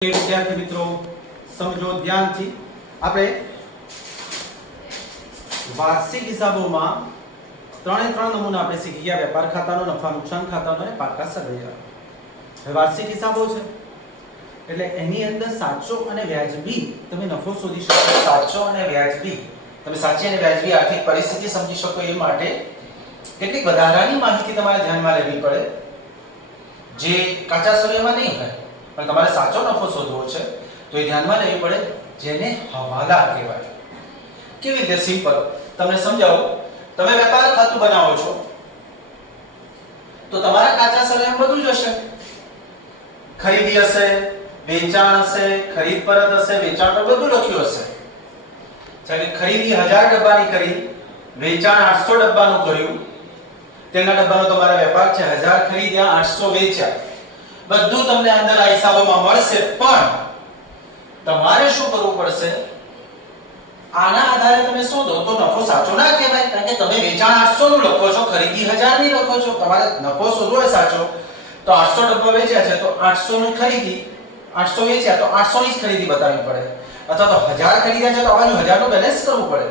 विद्यार्थी मित्रों समझो ध्यान थी આપણે વાર્ષિક હિસાબોમાં ત્રણે ત્રણ નમૂના આપણે શીખી ગયા વેપાર ખાતાનો નફા નુકસાન ખાતાનો અને પાકા સરવૈયા હવે વાર્ષિક હિસાબો છે એટલે એની અંદર સાચો અને વ્યાજબી તમે નફો શોધી શકો સાચો અને વ્યાજબી તમે સાચી અને વ્યાજબી આર્થિક પરિસ્થિતિ સમજી શકો એ માટે કેટલીક વધારાની માહિતી તમારે ધ્યાનમાં લેવી પડે જે કાચા સરવૈયામાં નહીં હોય પણ તમારે સાચો નફો શોધવો છે તો એ ધ્યાનમાં લેવી પડે જેને હવાલા કહેવાય કેવી રીતે સિમ્પલ તમને સમજાવું તમે વેપાર ખાતું બનાવો છો તો તમારા કાચા સરવૈયામાં બધું જ હશે ખરીદી હશે વેચાણ હશે ખરીદ પરત હશે વેચાણ પર બધું લખ્યું હશે ચાલે ખરીદી 1000 ડબ્બાની કરી વેચાણ 800 ડબ્બાનું કર્યું તેના ડબ્બાનો તમારો વેપાર છે 1000 ખરીદ્યા 800 વેચ્યા બધું તમને અંદર આ હિસાબોમાં મળશે પણ તમારે શું કરવું પડશે આના આધારે તમે શોધો તો નફો સાચો ના કહેવાય કારણ કે તમે વેચાણ 800 નું લખો છો ખરીદી 1000 ની લખો છો તમારે નફો શોધવો હોય સાચો તો 800 ડબ્બા વેચ્યા છે તો 800 ની ખરીદી 800 વેચ્યા તો 800 ની જ ખરીદી બતાવવી પડે અથવા તો 1000 ખરીદ્યા છે તો આ બાજુ 1000 નું બેલેન્સ કરવું પડે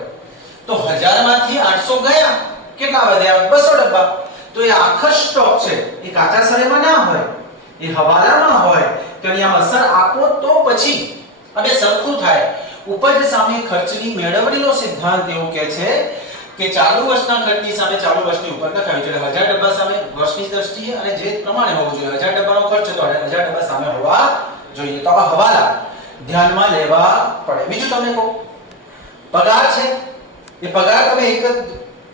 તો 1000 માંથી 800 ગયા કેટલા વધ્યા 200 ડબ્બા તો એ આખો સ્ટોક છે એ કાચા સરવૈયામાં ના હોય એ હવાલામાં હોય તો અહીંયા અસર આપો તો પછી હવે સરખું થાય ઉપજ સામે ખર્ચની મેળવણીનો સિદ્ધાંત એવું કહે છે કે ચાલુ વર્ષના ખર્ચની સામે ચાલુ વર્ષની ઉપર લખાવી છે 1000 ડબ્બા સામે વર્ષની દ્રષ્ટિએ અને જે પ્રમાણે હોવું જોઈએ 1000 ડબ્બાનો ખર્ચ તો 1000 ડબ્બા સામે હોવા જોઈએ તો આ હવાલા ધ્યાનમાં લેવા પડે બીજું તમને કહું પગાર છે એ પગાર તમે એક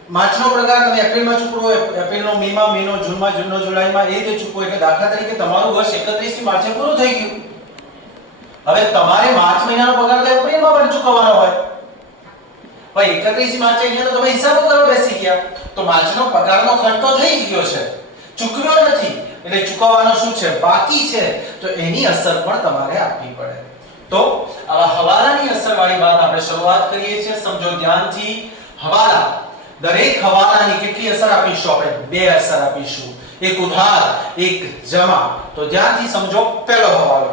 માર્ચનો પગાર તમે એપ્રિલમાં ચૂકવો એપ્રિલનો મેમાં મેનો જૂનમાં જૂનનો જુલાઈમાં એ રીતે ચૂકવો એટલે દાખલા તરીકે તમારું વર્ષ 31 થી માર્ચે પૂરું થઈ ગયું હવે તમારે માર્ચ મહિનાનો પગાર તો એપ્રિલમાં પણ ચૂકવવાનો હોય ભાઈ 31 માર્ચે અહીંયા તો તમે હિસાબ કરવા બેસી ગયા તો માર્ચનો પગારનો ખર્ચ તો થઈ ગયો છે ચૂકવ્યો નથી એટલે ચૂકવવાનો શું છે બાકી છે તો એની અસર પણ તમારે આપવી પડે તો આ હવાલાની અસરવાળી વાત આપણે શરૂઆત કરીએ છીએ સમજો ધ્યાનથી હવાલા દરેક હવાલાની કેટલી અસર આપીશું આપણે બે અસર આપીશું એક ઉધાર એક જમા તો ધ્યાનથી સમજો પહેલો હવાલો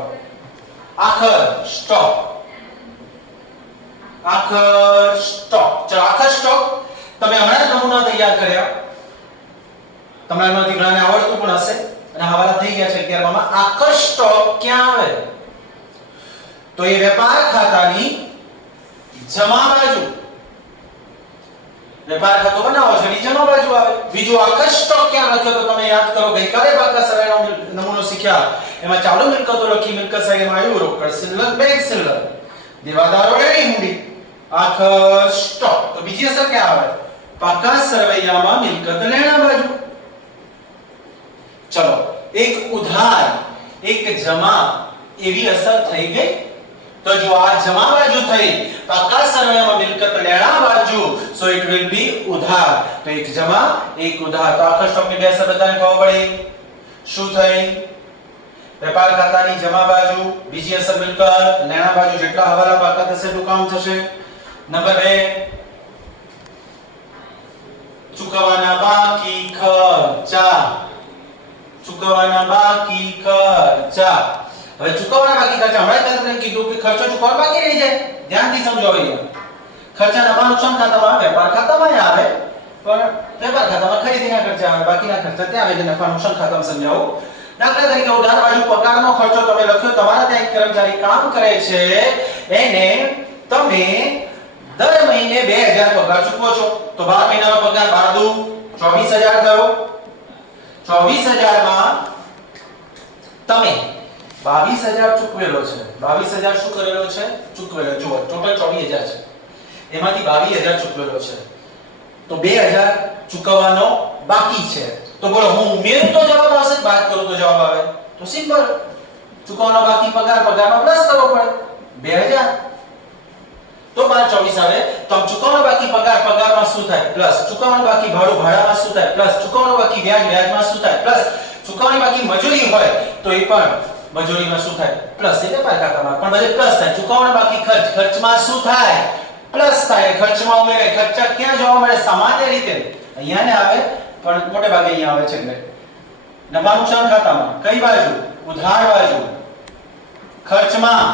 આખર સ્ટોક ચલો આખર સ્ટોક તમે હમણાં નમૂના તૈયાર કર્યા તમારા માંથી ઘણાને આવડતું પણ હશે અને હવાલા થઈ ગયા છે 11 માં આખર સ્ટોક ક્યાં આવે તો એ વેપાર ખાતાની જમા બાજુ વેપાર ખાતું બનાવો છો ની જમા બાજુ આવે બીજો આખર સ્ટોક ક્યાં લખ્યો તો તમે યાદ કરો ગઈકાલે પાકા સરવૈયાનો નમૂનો શીખ્યા એમાં ચાલુ મિલકતો લખી મિલકત સાઈડમાં આવ્યું રોકડ શિલ્લક બેંક શિલ્લક દેવાદારો લેણી હુંડી આખર સ્ટોક તો બીજી અસર ક્યાં આવે પાકા સરવૈયામાં મિલકત લેણા બાજુ ચલો એક ઉધાર એક જમા એવી અસર થઈ ગઈ તો જો આ જમા બાજુ થઈ પાકા સરવૈયામાં મિલકત લેણા બાજુ સો ઇટ વિલ બી ઉધાર તો એક જમા એક ઉધાર તો આખા સ્ટોકની બે અસર બધાને ખબર પડી શું થઈ વેપાર ખાતાની જમા બાજુ બીજી અસર મિલકત લેણા બાજુ જેટલા હવાલા પાકા થશે એટલું કામ થશે નંબર 2 ચૂકવવાના બાકી ખર્ચા હવે ચૂકવવાના બાકી ખર્ચા હમણાં તમને કીધું કે ખર્ચો ચૂકવવાનો બાકી રહી જાય ધ્યાનથી સમજો અહીંયા ખર્ચા નફા નુકસાન ખાતામાં વેપાર ખાતામાં આવે પણ વેપાર ખાતામાં ખરીદીના ખર્ચા આવે બાકીના ખર્ચા ત્યાં આવે એટલે નફા નુકસાન ખાતામાં સમજાવું દાખલા તરીકે ઉદાહરણ બાજુ પગારનો ખર્ચો તમે લખ્યો તમારા ત્યાં એક કર્મચારી કામ કરે છે એને તમે દર મહિને 2000 પગાર ચૂકવો છો તો 12 મહિનાનો પગાર 12 દુ 24000 થયો 24000 માં તમે 22000 ચૂકવેલો છે 22000 શું કરેલો છે ચૂકવેલો જુઓ ટોટલ 24000 છે એમાંથી 22000 ચૂકવેલો છે તો 2000 ચૂકવવાનો બાકી છે તો બોલો હું ઉમેરું તો જવાબ આવશે બાદ કરું તો જવાબ આવે તો સિમ્પલ ચૂકવવાનો બાકી પગારમાં પ્લસ કરવો પડે 2000 તો 1224 આવે તો આમ ચૂકવવાનો બાકી પગારમાં શું થાય પ્લસ ચૂકવવાનો બાકી ભાડામાં શું થાય પ્લસ ચૂકવવાનો બાકી વ્યાજમાં શું થાય પ્લસ ચૂકવવાની બાકી મજૂરી હોય તો એ પણ મજૂરીમાં શું થાય પ્લસ એટલે વેપાર ખાતામાં પણ બધે પ્લસ થાય ચૂકવવાનો બાકી ખર્ચમાં શું થાય પ્લસ થાય ખર્ચમાં ઉમેરે ખર્ચા ક્યાં જોવા મળે સામાન્ય રીતે અહીંયા ને આવે પણ મોટે ભાગે અહીંયા આવે છે એટલે નફા નુકસાન ખાતામાં કઈ બાજુ ઉધાર બાજુ ખર્ચમાં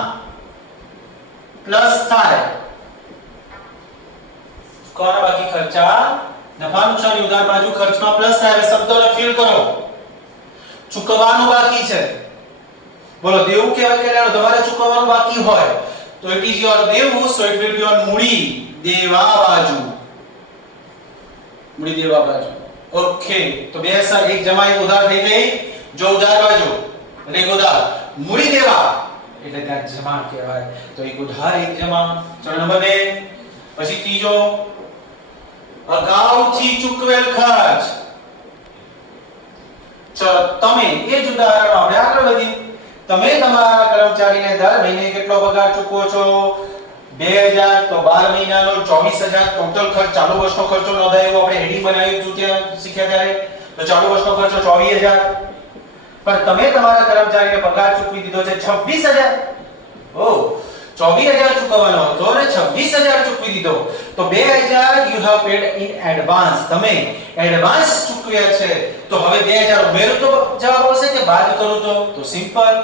પ્લસ થાય કોના બાકી ખર્ચા નફા નુકસાની ઉધાર બાજુ ખર્ચમાં પ્લસ થાય શબ્દોને ફિલ કરો ચૂકવવાનું બાકી છે બોલો દેવું કહેવાય કે લેણું તમારે ચૂકવવાનું બાકી હોય તો it is your દેવું so it will be on મૂડી દેવા બાજુ મૂડી દેવા બાજુ ઓકે તો બે સર એક જમા એક ઉધાર થઈ ગઈ જો ઉધાર બાજુ એટલે એક ઉધાર મૂડી દેવા એટલે ત્યાં જમા કહેવાય તો એક ઉધાર એક જમા ચલો નંબર 2 પછી ત્રીજો અગાઉથી ચૂકવેલ ખર્ચ ચલો તમે એ જ ઉદાહરણ આપણે આગળ વધીએ તમે તમારા કર્મચારીને દર મહિને કેટલો પગાર ચૂકવો છો 2000 તો 12 મહિનાનો 24000 ટોટલ ખર્ચ ચાલુ વર્ષનો ખર્ચો નોંધાયો આપણે હેડિંગ બનાવ્યું હતું ત્યાં શીખ્યા ત્યારે તો ચાલુ વર્ષનો ખર્ચો 24000 પણ તમે તમારા કર્મચારીને પગાર ચૂકવી દીધો છે 26000 ઓ 24000 ચૂકવવાનો હતો અને 26000 ચૂકવી દીધો તો 2000 you have paid in advance તમે એડવાન્સ ચૂકવ્યા છે તો હવે 2000 ઉમેરો તો જવાબ આવશે કે બાદ કરું તો સિમ્પલ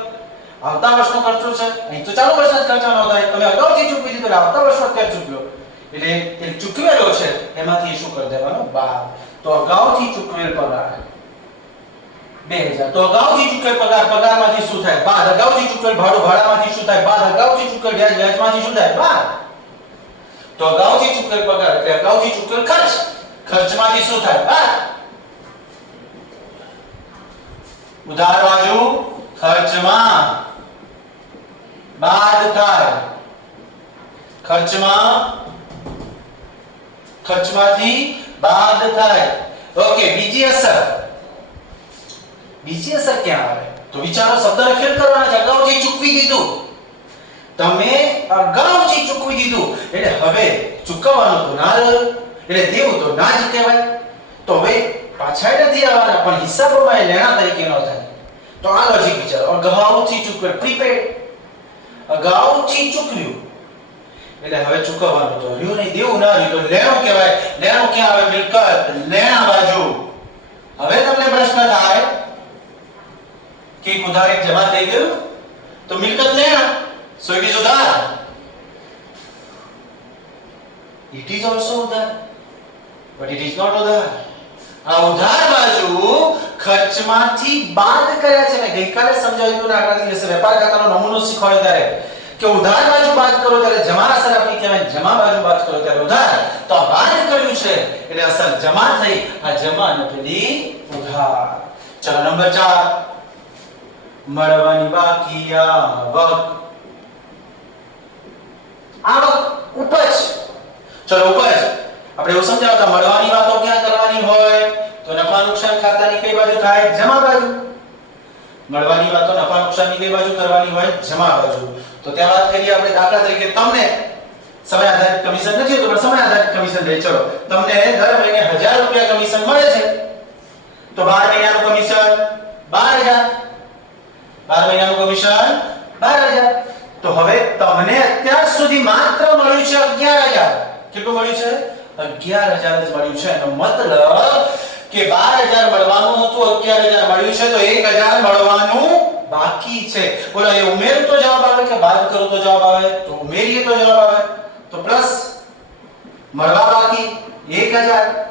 આવતા વર્ષનો ખર્ચો છે અહીં તો ચાલુ વર્ષનો ખર્ચો ન થાય તમે અગાઉથી ચૂકવી દીધો એટલે આવતા વર્ષનો અત્યારે ચૂકવ્યો એટલે એ ચૂકવેલો છે એમાંથી શું કરી દેવાનો બાદ તો અગાઉથી ચૂકવેલ પગાર 2000 તો અગાઉથી ચૂકવેલ પગારમાંથી શું થાય બાદ અગાઉથી ચૂકવેલ ભાડામાંથી શું થાય બાદ અગાઉથી ચૂકવેલ વ્યાજમાંથી શું થાય બાદ તો અગાઉથી ચૂકવેલ પગાર એટલે અગાઉથી ચૂકવેલ ખર્ચમાંથી શું થાય બાદ ઉધાર બાજુ ખર્ચમાં બાદ થાય ખર્ચમાંથી બાદ થાય ઓકે બીજી અસર ક્યાં આવે તો વિચારો શબ્દને ફિલ કરવાના છે અગાઉથી ચૂકવી દીધું તમે અગાઉથી ચૂકવી દીધું એટલે હવે ચૂકવવાનું તો ના રહ્યું એટલે દેવું તો ના જ કહેવાય તો હવે પાછા નથી આવવાના પણ હિસાબોમાં એ લેણા તરીકે ન થાય તો આ લોજિક વિચારો અગાઉથી ચૂકવેલ પ્રીપેડ અગાઉથી ચૂકવ્યું એટલે હવે ચૂકવવાનું તો રહ્યું નહીં દેવું ના રહ્યું તો લેણું કહેવાય લેણું ક્યાં આવે મિલકત લેણા બાજુ હવે તમને પ્રશ્ન થાય કે એક ઉધાર એક જમા થઈ ગયું તો મિલકત લેણા સો ઇટ ઇઝ ઉધાર ઇટ ઇઝ ઓલસો ઉધાર બટ ઇટ ઇઝ નોટ ઉધાર આ ઉધાર બાજુ ખર્ચમાંથી બાદ કર્યા છે મેં ગઈકાલે સમજાવ્યું ને આગળ દિવસે વેપાર ખાતાનો નમૂનો શીખવાડ્યો ત્યારે કે ઉધાર બાજુ બાદ કરો ત્યારે જમા અસર આપણી કહેવાય જમા બાજુ બાદ કરો ત્યારે ઉધાર તો બાદ કર્યું છે એટલે અસર જમા થઈ આ જમા ને પેલી ઉધાર ચલો નંબર 4 મળવાની બાકી આવક ઉપજ ચલો ઉપજ આપણે એવું સમજાવતા મળવાની વાતો ક્યાં કરવાની હોય તો નફા નુકસાન ખાતાની કઈ બાજુ થાય જમા બાજુ મળવાની વાતો નફા નુકસાનની કઈ બાજુ કરવાની હોય જમા બાજુ તો ત્યાં વાત કરીએ આપણે દાખલા તરીકે તમને સમય આધારિત કમિશન નથી હોતું પણ સમય આધારિત કમિશન લે ચલો તમને દર મહિને 1000 રૂપિયા કમિશન મળે છે તો 12 મહિનાનું કમિશન 12 મહિનાનું કમિશન 12000 તો હવે તમને અત્યાર સુધી માત્ર મળ્યું છે 11000 કેટલું મળ્યું છે 11000 જ મળ્યું છે એનો મતલબ કે 12000 મળવાનું હતું 11000 મળ્યું છે તો 1000 મળવાનું બાકી છે બોલો એ ઉમેરું તો જવાબ આવે કે બાદ કરું તો જવાબ આવે તો ઉમેરીએ તો જવાબ આવે તો પ્લસ મળવા બાકી 1000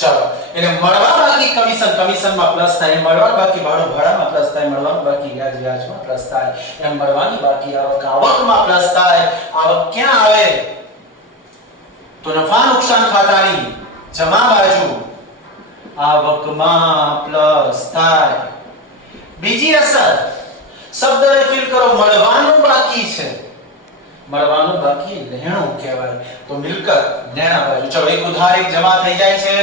ચલો એટલે મળવા બાકી કમિશનમાં પ્લસ થાય મળવા બાકી ભાડામાં પ્લસ થાય મળવાનું બાકી વ્યાજમાં પ્લસ થાય એમ મળવાની બાકી આવકમાં પ્લસ થાય આવક ક્યાં આવે તો નફા નુકસાન ખાતાની જમા બાજુ આવકમાં પ્લસ થાય બીજી અસર શબ્દને ફિલ કરો મળવાનું બાકી છે મળવાનું બાકી લેણું કહેવાય તો મિલકત લેણા બાજુ ચલો એક ઉધાર એક જમા થઈ જાય છે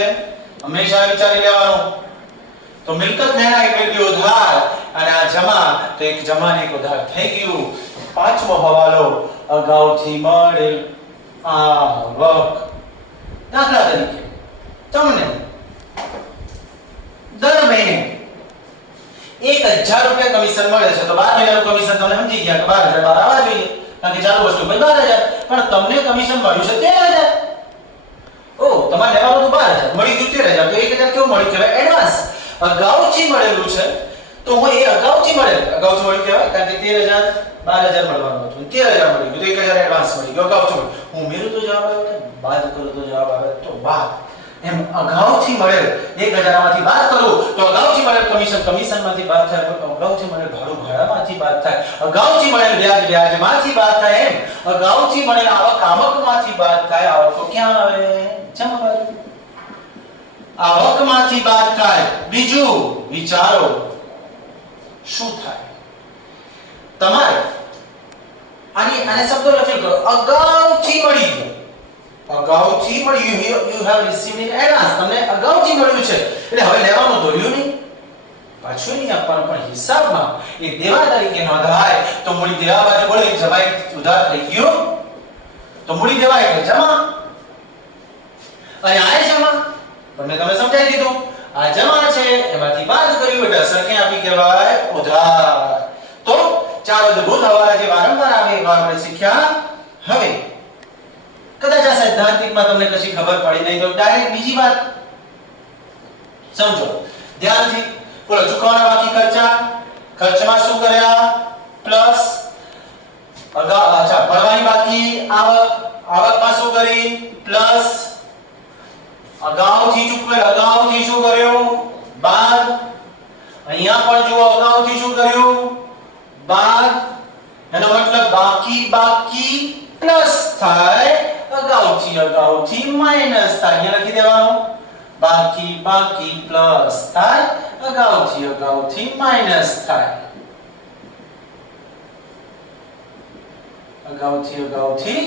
હંમેશા વિચારી લેવાનું તો મિલકત લેણા એક વેલ્યુ ઉધાર અને આ જમા તો એક જમા ને એક ઉધાર થઈ ગયું પાંચમો હવાલો અગાઉથી મળેલ આવક દાખલા તરીકે તમને દર મહિને 1000 રૂપિયા કમિશન મળે છે તો 12 મહિનાનું કમિશન તમને સમજી ગયા કે 12000 આવવા જોઈએ કારણ કે ચાલુ વસ્તુ ભાઈ 12000 પણ તમને કમિશન મળ્યું છે 13000 ઓ તમારે લેવાનું તો 12000 મળી ગયું 13000 તો 1000 કેવું મળ્યું કહેવાય એડવાન્સ અગાઉથી મળેલું છે તો હું એ અગાઉથી મળ્યું કહેવાય કારણ કે 13000 12000 મળવાનું હતું 13000 મળી ગયું તો 1000 એડવાન્સ મળી ગયો અગાઉથી મળ્યું હું ઉમેરું તો જવાબ આવે કે બાદ કરું તો જવાબ આવે તો બાદ એમ અગાઉથી મળેલ 1000 માંથી બાદ કરું તો અગાઉથી મળેલ કમિશનમાંથી બાદ થાય અગાઉથી મળેલ ભાડામાંથી બાદ થાય અગાઉથી મળેલ વ્યાજમાંથી બાદ થાય એમ અગાઉથી મળેલ આવકમાંથી બાદ થાય આવક તો ક્યાં આવે જમા બાજુ આવકમાંથી બાદ થાય બીજું વિચારો શું થાય તમારે આને શબ્દો લખી કરો અગાઉથી મળી ગયું અગાઉથી મળ્યું you have received in advance તમને અગાઉથી મળ્યું છે એટલે હવે લેવાનું તો રહ્યું નહીં પાછું નહીં આપવાનું પણ હિસાબમાં એ દેવા તરીકે નોંધાય તો મૂડી દેવા બાજુ બોલે જમાઈ ઉધાર થઈ ગયું તો મૂડી દેવા એટલે જમા અને આ જમા પણ મેં તમને સમજાવી દીધું આ જમા છે એમાંથી બાદ કર્યું એટલે અસર ક્યાં આપી કહેવાય ઉધાર તો ચાર અદ્ભુત હવાલા જે વારંવાર આવે એવા આપણે શીખ્યા હવે કદાચ આ સૈદ્ધાંતિકમાં તમને કશી ખબર પડી નહીં તો ડાયરેક્ટ બીજી વાત સમજો ધ્યાનથી બોલો ચૂકવવાના બાકી ખર્ચમાં શું કર્યા પ્લસ ભરવાની બાકી આવકમાં શું કરી પ્લસ અગાઉથી શું કર્યું બાદ અહીંયા પણ જુઓ અગાઉથી શું કર્યું બાદ એનો મતલબ બાકી પ્લસ થાય અગાઉથી માઈનસ થાય અહીંયા લખી દેવાનું બાકી પ્લસ થાય અગાઉથી માઈનસ થાય અગાઉથી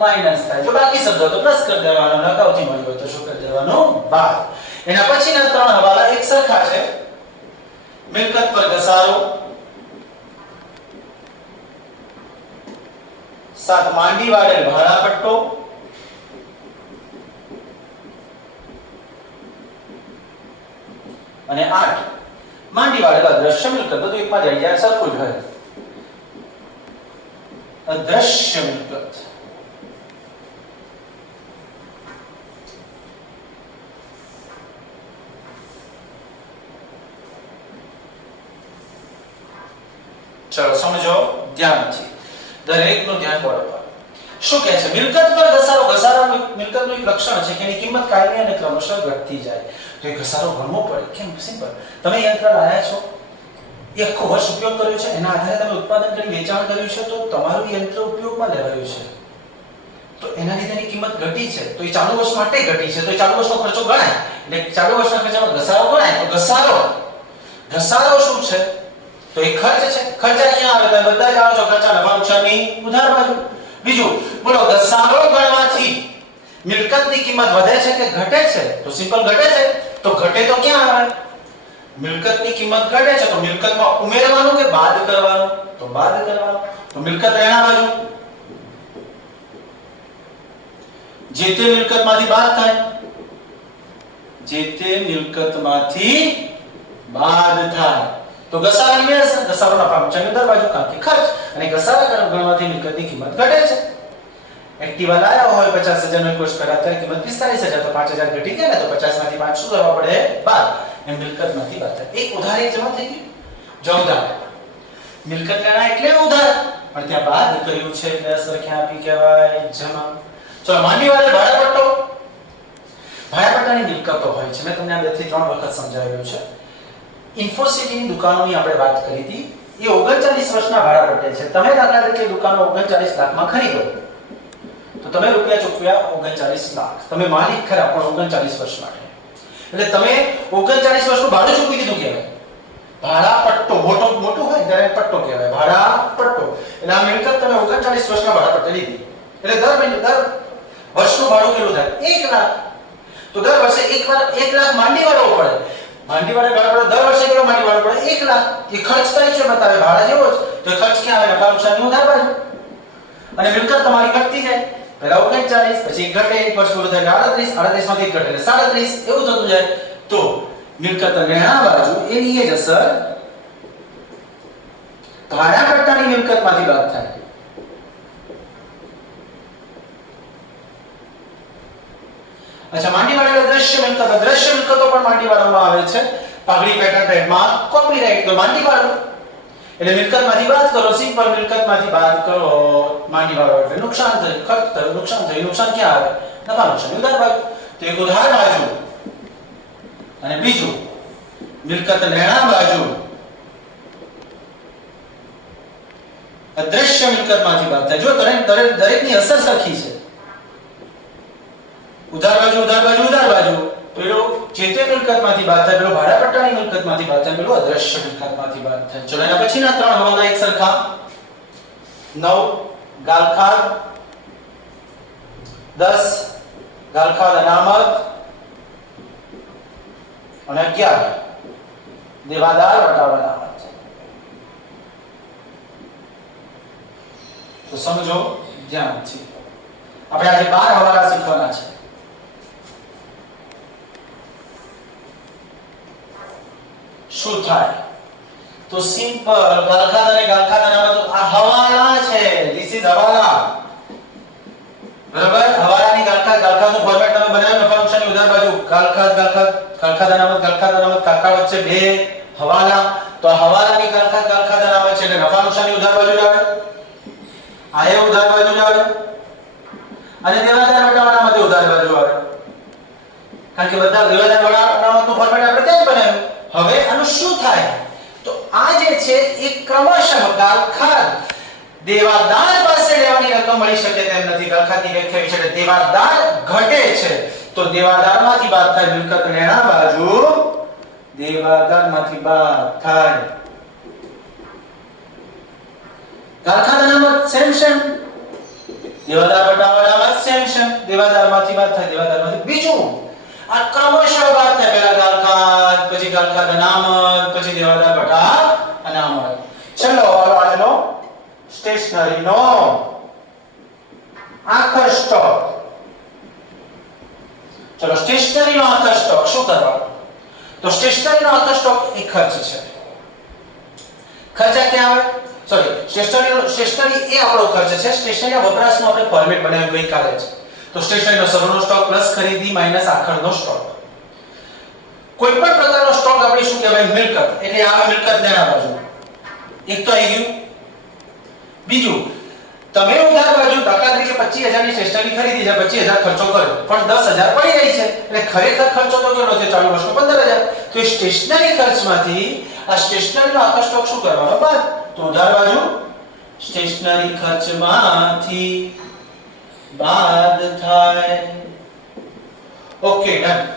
માઈનસ થાય જો બાકી શબ્દો તો પ્લસ કરી દેવાનો અને અગાઉથી મળ્યો હોય તો શું કરી દેવાનું બાદ એના પછીના ત્રણ હવાલા એક સરખા છે મિલકત પર ઘસારો 7 માંડી વાળેલ ભાડાપટ્ટો અને 8 માંડી વાળેલ અદ્રશ્ય મિલકત બધું એકમાં જ આવી જાય સરખું જ હોય અદ્રશ્ય મિલકત ચલો સમજો ધ્યાનથી દરેકનું ધ્યાન બરાબર શું કહે છે મિલકત પર ઘસારાનું મિલકતનું એક લક્ષણ છે કે એની કિંમત કાયમી અને ક્રમશઃ ઘટતી જાય તો એ ઘસારો ગણવો પડે કેમ સિમ્પલ તમે યંત્ર લાયા છો એ આખો વર્ષ ઉપયોગ કર્યો છે એના આધારે તમે ઉત્પાદન કરી વેચાણ કર્યું છે તો તમારું યંત્ર ઉપયોગમાં લેવાયું છે તો એના લીધે એની કિંમત ઘટી છે તો એ ચાલુ વર્ષ માટે ઘટી છે તો એ ચાલુ વર્ષનો ખર્ચો ગણાય એટલે ચાલુ વર્ષના ખર્ચામાં ઘસારો ગણાય તો ઘસારો શું છે તો એ ખર્ચ છે ખર્ચા ક્યાં આવે તમે બધા જાણો છો ખર્ચા નફા નુકસાનની ઉધાર બાજુ બીજું બોલો ઘસારો ગણવાથી મિલકતની કિંમત વધે છે કે ઘટે છે તો સિમ્પલ ઘટે છે તો ઘટે તો ક્યાં આવે મિલકતની કિંમત ઘટે છે તો મિલકતમાં ઉમેરવાનું કે બાદ કરવાનું તો બાદ કરવાનું તો મિલકત એના બાજુ જે તે મિલકતમાંથી બાદ થાય જે તે મિલકતમાંથી બાદ થાય તો ઘસારાની મેળશે ઘસારો નફા નુકસાનની દર બાજુ કારણ કે ખર્ચ અને ઘસારા ગણવાથી મિલકતની કિંમત ઘટે છે એક્ટિવા લાયા હોય 50000 નો એક વર્ષ પહેલા ત્યારે કિંમત 45000 તો 5000 ઘટી ગયા ને તો 50 માંથી 5 શું કરવા પડે બાદ એમ મિલકતમાંથી બાદ થાય એક ઉધાર એક જમા થઈ ગયું જો ઉધાર મિલકત લેણા એટલે ઉધાર પણ ત્યાં બાદ કર્યું છે એટલે અસર ક્યાં આપી કહેવાય જમા ચલો માંડી વાળે ભાડાપટ્ટાની મિલકતો હોય છે મેં તમને આ 2 થી 3 વખત સમજાવ્યું છે ઇન્ફોસિટીની દુકાનોની આપણે વાત કરી હતી એ 39 વર્ષના ભાડાપટ્ટે છે તમે દાખલા તરીકે દુકાનો 39 લાખમાં ખરીદો તો તમે રૂપિયા ચૂકવ્યા 39 લાખ તમે માલિક ખરા પણ 39 વર્ષ માટે એટલે તમે 39 વર્ષનું ભાડું ચૂકવી દીધું કહેવાય ભાડાપટ્ટો મોટો હોય ત્યારે પટ્ટો કહેવાય ભાડાપટ્ટો એટલે આ મિલકત તમે 39 વર્ષના ભાડાપટ્ટે લીધી એટલે દર વર્ષનું ભાડું કેટલું થાય 1 લાખ તો દર વર્ષે એકવાર 1 લાખ માંડી વાળો પડે માંડી વાળે ભાડા દર વર્ષે કેટલો માંડી વાળો પડે 1 લાખ એ ખર્ચ તરીકે બતાવે ભાડા જેવો જ તો ખર્ચ ક્યાં આવે નફા નુકસાનની ઉધાર બાજુ અને મિલકત તમારી ઘટતી જાય પહેલા 39 પછી ઘટે એક વર્ષ પૂરું થાય 38 માંથી ઘટે એટલે 37 એવું થતું જાય તો મિલકત રહેણા બાજુ એની જ અસર ભાડાપટ્ટાની મિલકતમાંથી બાદ થાય અચ્છા માંડી વાળા દ્રશ્ય મિલકતો પણ માંડી વાળામાં આવે છે પાઘડી પેટર્ન ટ્રેડમાર્ક કોપીરાઇટ તો માંડી પાડો એટલે મિલકતમાંથી બાદ કરો સિમ્પલ મિલકતમાંથી બાદ કરો માંડી પાડો એટલે નુકસાન થાય ખર્ચ થયો નુકસાન થયું નુકસાન ક્યાં આવે નફા નુકસાન ઉધાર બાજુ તો એક ઉધાર બાજુ અને બીજું મિલકત લેણા બાજુ અદ્રશ્ય મિલકતમાંથી બાદ થાય જો દરેકની અસર સરખી છે ઉધાર બાજુ પેલો જે તે મિલકતમાંથી બાદ થાય પેલો ભાડા પટ્ટાની મિલકતમાંથી બાદ થાય પેલો અદ્રશ્ય મિલકતમાંથી બાદ થાય ચલો એના પછીના ત્રણ હવાલા એક સરખા 9 ગાલખાદ 10 ગાલખાદ અનામત અને 11 દેવાદાર વટાવ અનામત તો સમજો ધ્યાનથી આપણે આજે 12 હવાલા શીખવાના છે શું થાય તો સિમ્પલ ગાલખાદ અને ગાલખાદ અનામત આ હવાલા છે ધીસ ઇઝ હવાલા બરાબર હવાલાની ગાલખાદનું ફોર્મેટ તમે બનાવ્યું નફા નુકસાનની ઉધાર બાજુ ગાલખાદ અનામત કાકા વચ્ચે બે હવાલા તો હવાલાની ગાલખાદ અનામત છે એટલે નફા નુકસાનની ઉધાર બાજુ આવે આ એ ઉધાર બાજુ આવે અને દેવાદાર વટાવ અનામત ઉધાર બાજુ આવે કારણ કે બધા દેવાદાર વટાવ અનામતનું ફોર્મેટ આપણે ત્યાં જ બનાવ્યું હવે આનું શું થાય તો આ જે છે એ ક્રમશઃ ગાલખાદ દેવાદાર પાસે લેવાની રકમ મળી શકે તેમ નથી ગાલખાદની વ્યાખ્યા વિશે એટલે દેવાદાર ઘટે છે તો દેવાદારમાંથી બાદ થાય મિલકત લેણા બાજુ દેવાદારમાંથી બાદ થાય ગાલખાદ અનામત સેમ દેવાદાર વટાવ અનામત સેમ દેવાદારમાંથી બાદ થાય દેવાદારમાંથી બીજું આ ક્રમશઃ બાદ થાય પહેલા ગાલખાદ પછી ગાલખાદ અનામત પછી દેવાદાર વટાવ અનામત ચલો આજનો સ્ટેશનરી નો આખર સ્ટોક ચલો સ્ટેશનરી નો આખર સ્ટોક શું કરવાનું તો સ્ટેશનરી નો આખર સ્ટોક એ ખર્ચ છે ખર્ચા ક્યાં આવે સોરી સ્ટેશનરી એ આપણો ખર્ચ છે સ્ટેશનરીના વપરાશનું આપણે ફોર્મેટ બનાવ્યું ગઈકાલે જ તો સ્ટેશનરીનો શરૂનો સ્ટોક પ્લસ ખરીદી માઈનસ આખરનો સ્ટોક કોઈ પણ પ્રકારનો સ્ટોક આપણે શું કહેવાય મિલકત એટલે આ મિલકત લેણા બાજુ એક તો આવી ગયું બીજું તમે ઉધાર બાજુ દાખલા તરીકે 25000 ની સ્ટેશનરી ખરીદી છે 25000 ખર્ચો કર્યો પણ 10000 પડી રહી છે એટલે ખરેખર ખર્ચો તો કેટલો છે ચાલુ વર્ષનો 15000 તો એ સ્ટેશનરી ખર્ચમાંથી આ સ્ટેશનરીનો આખો સ્ટોક શું કરવાનો બાદ તો ઉધાર બાજુ સ્ટેશનરી ખર્ચમાંથી બાદ થાય ઓકે ડન